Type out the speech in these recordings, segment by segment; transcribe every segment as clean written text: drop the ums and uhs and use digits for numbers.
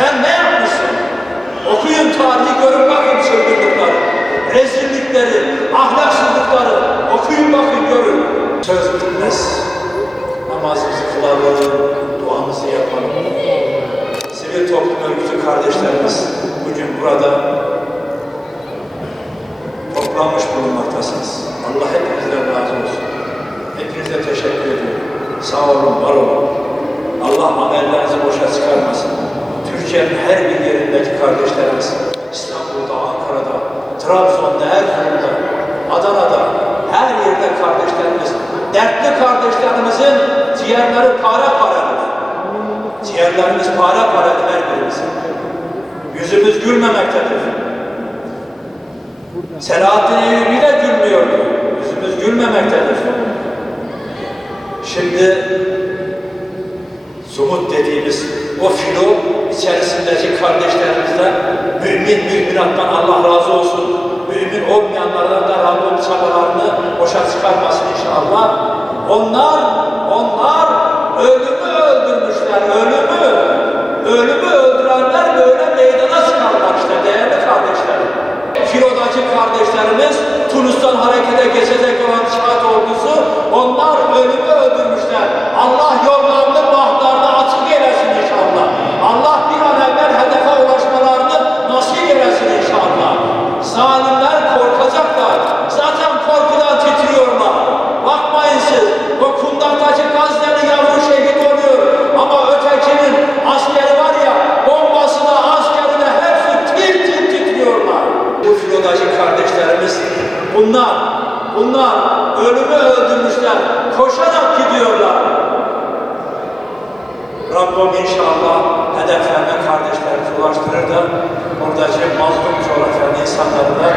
Sen ne yapmışsın? Okuyun tarihi, görün bakın çılgınlıkları, rezillikleri, ahlaksızlıkları. Okuyun bakın, görün. Söz bitmez. Namazımızı kılalım, duamızı yapalım. Sivil toplum örgütü kardeşlerimiz bugün burada toplanmış bulunmaktasınız. Allah hepinizden razı olsun. Hepinize teşekkür ediyorum. Sağ olun, var olun. Allah amellerinizi boşa çıkarmasın. Türkiye'nin her bir yerindeki kardeşlerimiz, İstanbul'da, Ankara'da, Trabzon'da, Erzurum'da, Adana'da, her yerde kardeşlerimiz, dertli kardeşlerimizin ciğerleri para paradır. Ciğerlerimiz para paradır her birimizin. Yüzümüz gülmemektedir. Selahattin Eyyubi bile gülmüyordu. Yüzümüz gülmemektedir. Şimdi Sumut dediğimiz o filo içerisindeki kardeşlerimizden müminattan Allah razı olsun. Mümin olmayanlardan da Rabbim çabalarını boşa çıkarmasın inşallah. Onlar ölümü öldürmüşler, ölümü öldürenler böyle meydana çıkarlar işte değerli kardeşlerim. Filodaki kardeşlerimiz, Tunus'tan harekete geçecek olan şahat ordusu, onlar ölümü öldürmüşler. Allah yollarını, bahtlarını açık eylesin inşallah. Allah bir an evvel hedefe ulaşmalarını nasip eylesin inşallah. Zalimler korkacaklar. Zaten korkudan titriyorlar. Bakmayın siz, o kundaktaki Gazze'li yavru şehit oluyor. Ama ötekinin askeri var ya, bombasına, askerine hepsi tir tir titriyorlar. Bu filodaki kardeşlerimiz, bunlar ölümü öldürmüşler, koşarak gidiyorlar. Rabbim inşallah hedeflerine kardeşlerimizi ulaştırır da oradaki mazlum coğrafyanın insanları da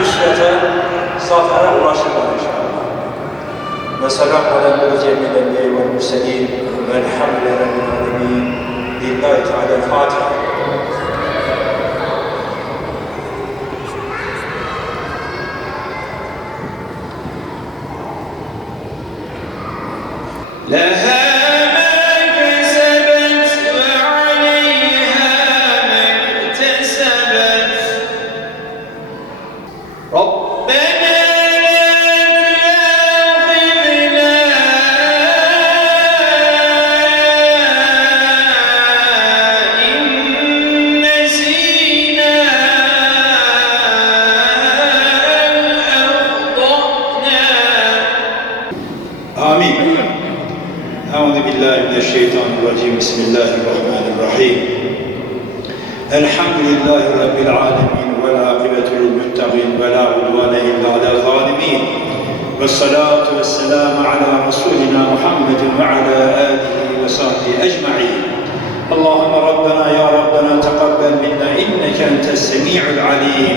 nüsrete, zafere ulaşırlar inşallah. Ve selamu aleyhi ve cemil ve mürselin velhamdülillahi rabbil alemin. Lillahi Teala-Fatiha. لها ما كسبت وعليها ما اكتسبت ربنا لا تؤاخذنا إن نسينا أو أخطأنا آمين. أعوذ بالله من الشيطان الرجيم. بسم الله الرحمن الرحيم. الحمد لله رب العالمين والعاقبة للمتقين ولا عدوان إلا على الظالمين والصلاة والسلام على رسولنا محمد وعلى آله وصحبه أجمعين. اللهم ربنا يا ربنا تقبل منا إنك أنت السميع العليم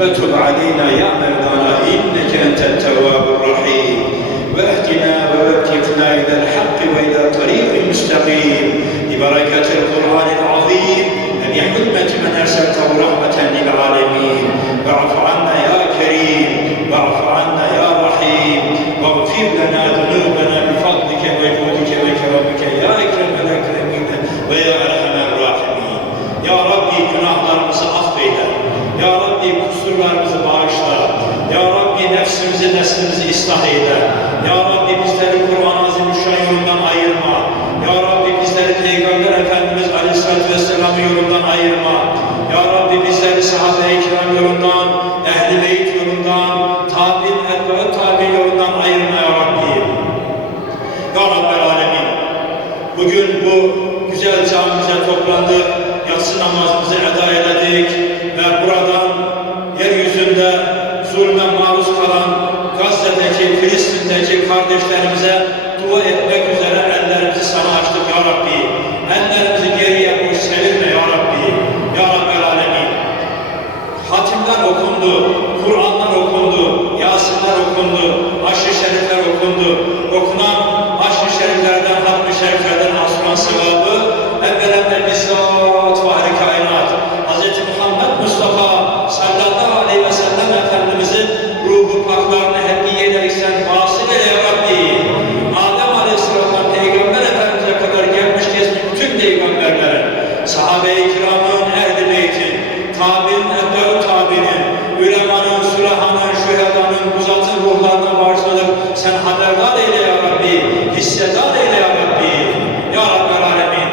وتب علينا يا مولانا إنك أنت التواب الرحيم واهدنا ووفقنا إلى الحق وإلى طريق مستقيم ببركة القرآن العظيم وبحرمة من أرسلته رحمة للعالمين. واعف عنا يا كريم واعف عنا يا رحيم واغفر لنا ذنوبنا بفضلك وجودك وكرمك يا أكرم الأكرمين ويا أرحم الراحمين. Ya Rabbi günahlarımızı affeyle. Ya Rabbi kusurlarımızı bağışla. Ya Rabbi nefsimizi, neslimizi ıslah eyle. Ya Rabbi bizleri Kur'an-ı Azimüşşan yolundan ayırma. Ya Rabbi bizleri Peygamber Efendimiz Aleyhisselatü Vesselam'ın yolundan ayırma. Ya Rabbi bizleri sahabe-i kiram yolundan, ehl-i beyt yolundan, tabi'in, etbaat tabi'in yolundan ayırma ya Rabbi. Ya Rabbel Alemin, bugün bu güzel camimize toplandık, yatsı namazımızı eda ededik ve buradan yeryüzünde zulme maruz kalan Gazze'deki, Filistin'deki kardeşlerimize dua etmek üzere ellerimizi sana açtık ya Rabbi. Ellerimizi geriye boş çevirme ya Rabbi. Ya Rabbel Alemin. Hatimler okundu, Kur'anlar okundu, Yasinler okundu, Haşr-ı Şerifler okundu. Okunan Haşr-ı Şeriflerden, Hatm-ı Şeriflerden asılan sevabı evvelen bizzat Fahri Kainat Hz. sahabe-i kiramın, ehl-i beytin, tabi'in, etbe'u tabi'nin, ülemanın, sülahanın, şühedanın, bu zatın ruhlarına bağışladık. Sen haberdar eyle ya Rabbi, hissedar eyle ya Rabbi. Ya Rabbel Alemin,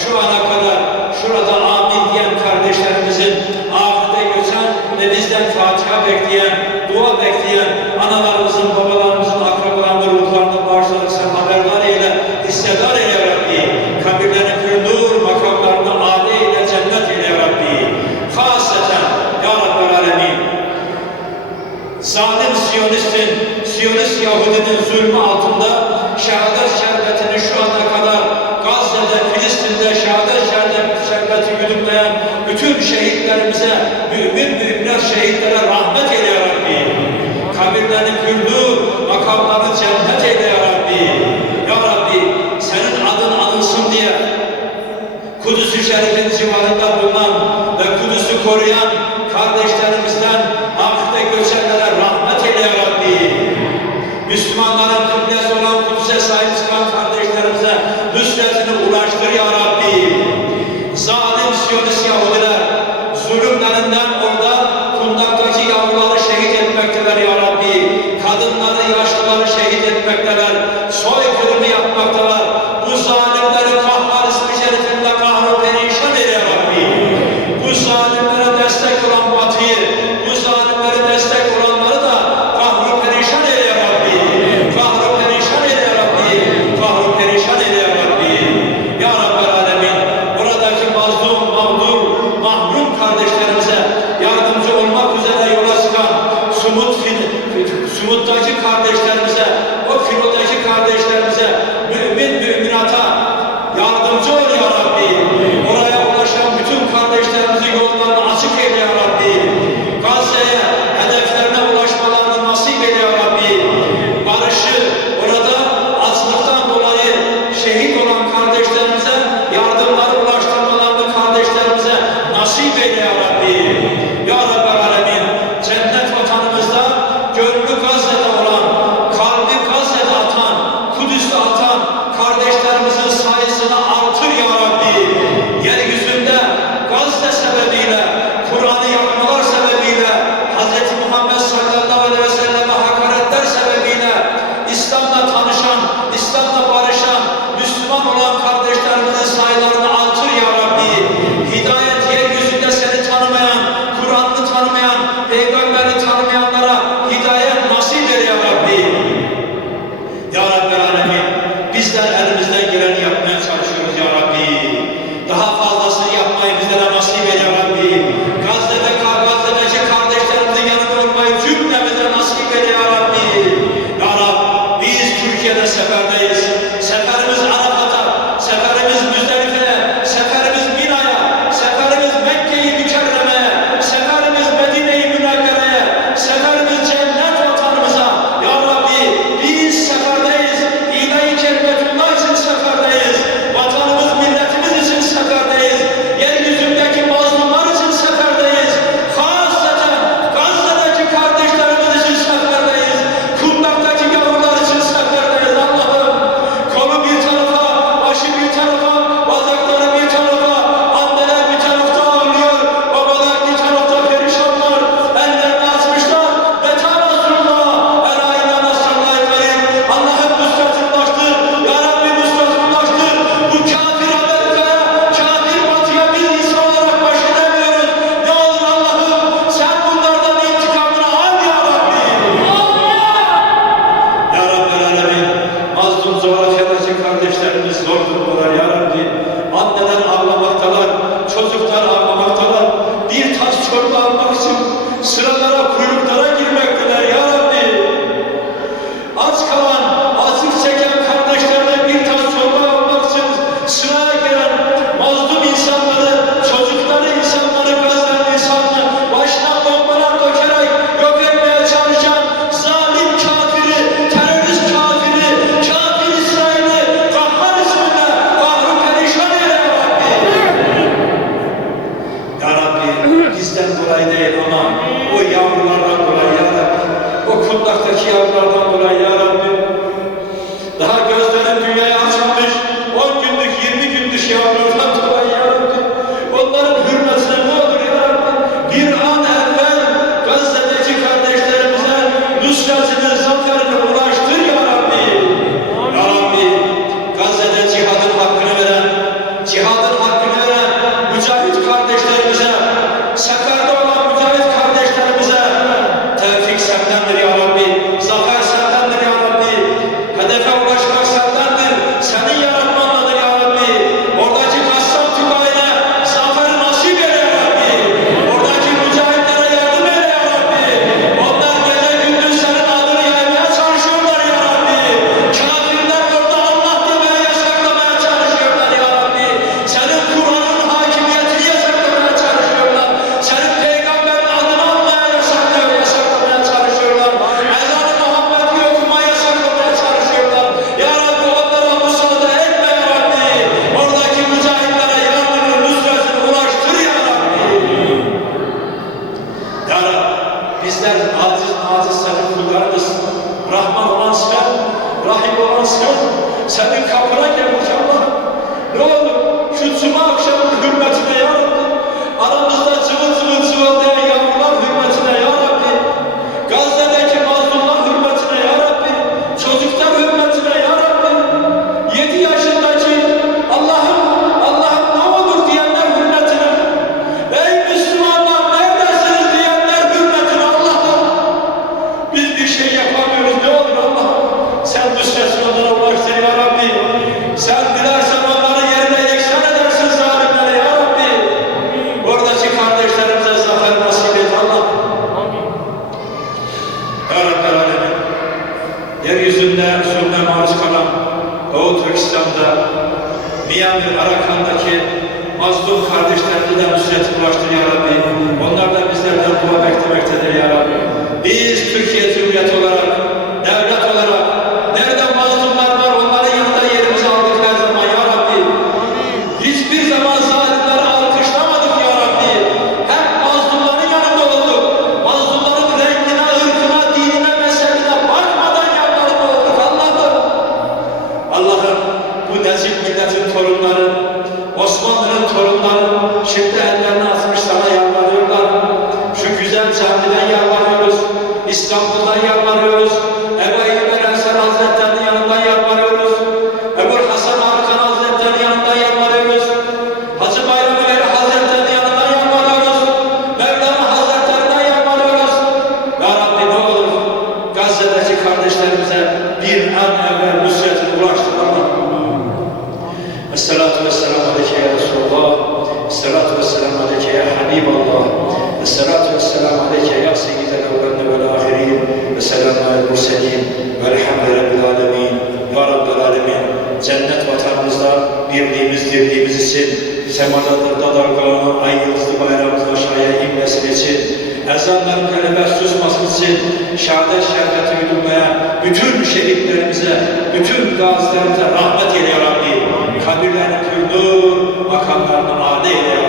şu ana kadar şurada amin diyen kardeşlerimizin ahirete göçen ve bizden Fatiha bekleyen, dua bekleyen analarımızın, babalarımızın, akrabalarımızın ruhlarına bağışladık. Sen haberdar eyle, hissedar eyle ya Rabbi. Kabirlerini bir nur, makamlarını âli eyle, cennet eyle ya Rabbi. Haseten ya Rabbel Alemin, zalim Siyonistin, Siyonist Yahudinin zulmü altında şehadet şerbetini şu ana kadar Gazze'de, Filistin'de şehadet şerbeti yudumlayan bütün şehitlerimize, müminler şehitlere rahmet eyle ya Rabbi. Kabirlerini güldür, makamlarını cennet eyle ya Rabbi. Ya Rabbi, senin adın anılsın diye Kudüs-ü Şerif'in civarında bulunan ve Kudüs'ü koruyan kardeşlerimizden ahirete göçenlere rahmet eyle ya Rabbi. Müslümanların kıblesi olan Kudüs'e sahip çıkan kardeşlerimize nusretini ulaştır ya Rabbi. Zalim Siyonist Yahudiler zulümlerinden orada kundaktaki yavruları şehit etmekteler ya Rabbi. Kadınları, yaşlıları şehit etmekteler. Soykırımı yapmaktalar. Bu zalimleri kahhar ismi şerifinde kahru perişan eyle ya Rabbi. Bu zalimlere destek Miyamir Arakan'daki mazlum kardeşlerimize de nusret ulaştır ya Rabbi. Onlar da bizlerden dua beklemektedir ya Rabbi. Biz Türkiye Cumhuriyeti olarak, devlet olarak nerede mazlumlar var onların yanında yerimizi aldık her zaman ya Rabbi. Hiçbir zaman zalimleri alkışlamadık ya Rabbi. Hep mazlumların yanında olduk. Mazlumların rengine, ırkına, dinine, mezhebine bakmadan yanlarında olduk Allah'ım. Allah'ım bu nezih milletin torunları, Osmanlı'nın torunları şimdi ellerini atmış sana yalvarıyorlar. Şu güzel camiden yalvarıyoruz. İstanbul'dan yalvarıyoruz. Ebu Eyyub el-Ensari Hazretleri'nin yanından yalvarıyoruz. Ebu Hasan Arkan Hazretleri'nin yanından yalvarıyoruz. Hacı Bayram Veli Hazretleri'nin yanından yalvarıyoruz. Mevlana Hazretleri'nden yalvarıyoruz. Ya Rabbi ne olur Gazze'deki kardeşlerimize bir an evvel nusretini ulaştır Allah. Esselatu vesselamu aleyke ya Resulallah. Esselatu vesselamu aleyke ya Habiballah. Esselatu vesselamu aleyke ya seyyidel evvelne vel ahirin. Ve selamu aleyhi murselin. Velhamdülillahi rabbil alemin. Ya Rabbel alemin. Cennet vatanımızda birliğimiz, dirliğimiz için, semadadır dalgalanan ay yıldızlı bayrağımızı aşağıya inmesin için, ezanların kelebek susması için, şehadet şerbeti yudulmaya, bütün şehitlerimize, bütün gazilerimize rahmet eyle ya Rabbi. Kabirlerini pür nur, makamlarını âle eyle ya